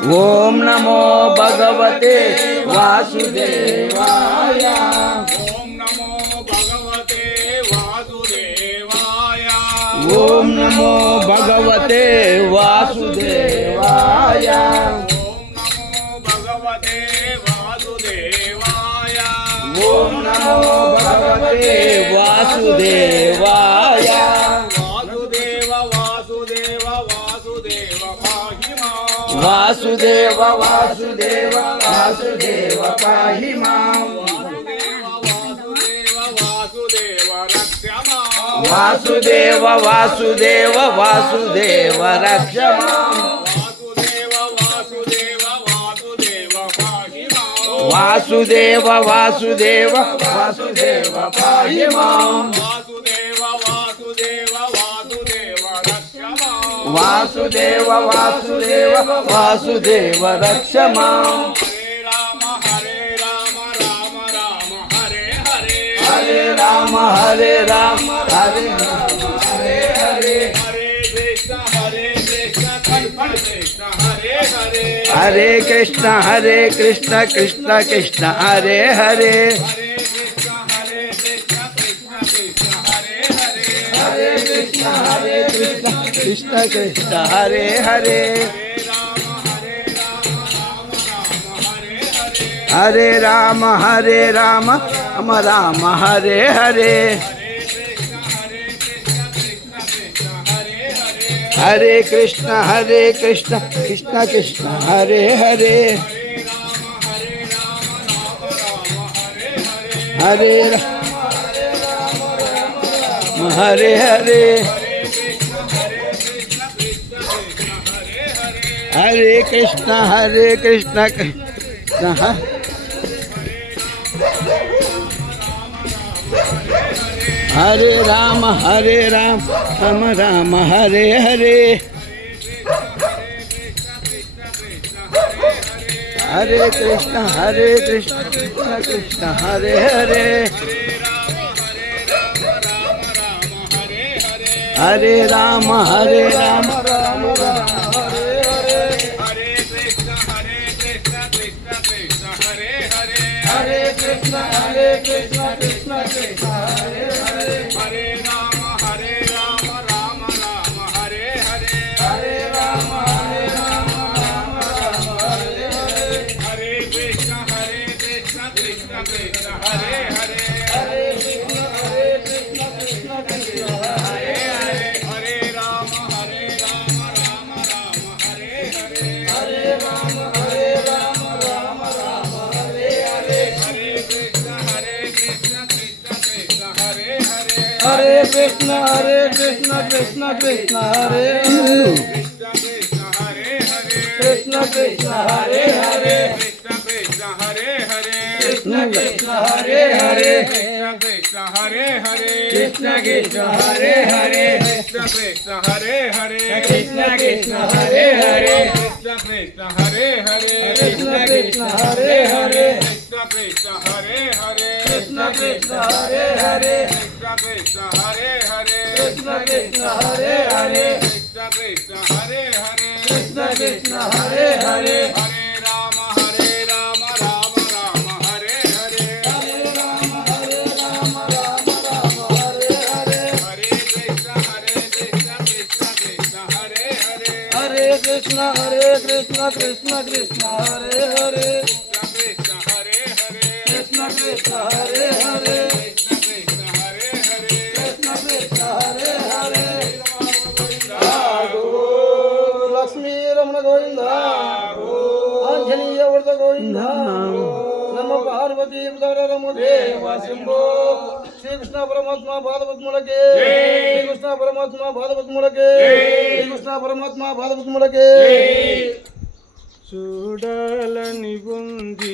ओम नमो भगवते वासुदेवाय। ओम नमो भगवते वासुदेवाय। ओम नमो भगवते वासुदेवाय। ओम नमो भगवते ओम नमो भगवते वासुदेवाय। वासुदेवाय। वासुदेव वासुदेव वासुदेव पाहि मां। वासुदेव वासुदेव वासुदेव पाहि मां। वासुदेव वासुदेव वासुदेव रक्ष मां। वासुदेव वासुदेव वासुदेव पाहि मां। वासुदेव वासुदेव वासुदेव वासुदेव रक्ष मां। वासुदेव वासुदेव रक्ष मां। हरे राम हरे राम हरे हरे हरे राम हरे हरे हरे कृष्ण हरे कृष्ण कृष्ण कृष्ण हरे हरे हरे कृष्ण हरे कृष्ण कृष्ण कृष्ण हरे हरे हरे राम राम राम हरे हरे हरे कृष्ण कृष्ण कृष्ण हरे हरे हरे राम हरे हरे हरे कृष्ण कृष्ण हरे राम राम राम हरे हरे हरे कृष्ण कृष्ण कृष्ण हरे हरे हरे राम राम राम हरे हरे हरे कृष्ण कृष्ण कृष्ण हरे हरे हरे राम राम राम हरे हरे हरे राम राम राम हरे हरे हरे कृष्ण कृष्ण कृष्ण हरे हरे हरे कृष्ण कृष्ण कृष्ण हरे हरे हरे राम राम राम हरे हरे हरे राम राम राम हरे हरे हरे कृष्ण कृष्ण कृष्ण हरे हरे हरे कृष्ण कृष्ण कृष्ण हरे हरे कृष्ण कृष्ण हरे हरे कृष्ण कृष्ण हरे हरे कृष्ण कृष्ण हरे हरे कृष्ण कृष्ण हरे हरे कृष्ण कृष्ण हरे हरे कृष्ण कृष्ण हरे हरे कृष्ण कृष्ण हरे हरे कृष्ण कृष्ण हरे हरे कृष्ण कृष्ण हरे हरे कृष्ण कृष्ण हरे हरे कृष्ण कृष्ण हरे हरे कृष्ण कृष्ण हरे हरे कृष्ण कृष्ण हरे हरे कृष्ण कृष्ण हरे हरे हरे राम राम राम हरे हरे हरे राम राम राम हरे हरे हरे कृष्ण कृष्ण हरे हरे हरे कृष्ण कृष्ण कृष्ण हरे हरे कृष्ण हरे हरे कृष्ण कृष्ण हरे हरे कृष्ण कृष्ण हरे हरे कृष्ण कृष्ण हरे हरे लक्ष्मी रमण गोविंद आंजनेय वर्त गोविंद नमो पार्वती रमो देव शंभो श्री कृष्ण परमात्मा भागवत मुलके श्री कृष्ण परमात्मा भागवत मुलके श्री कृष्ण परमात्मा भागवत मुलके చూడాలని ఉంది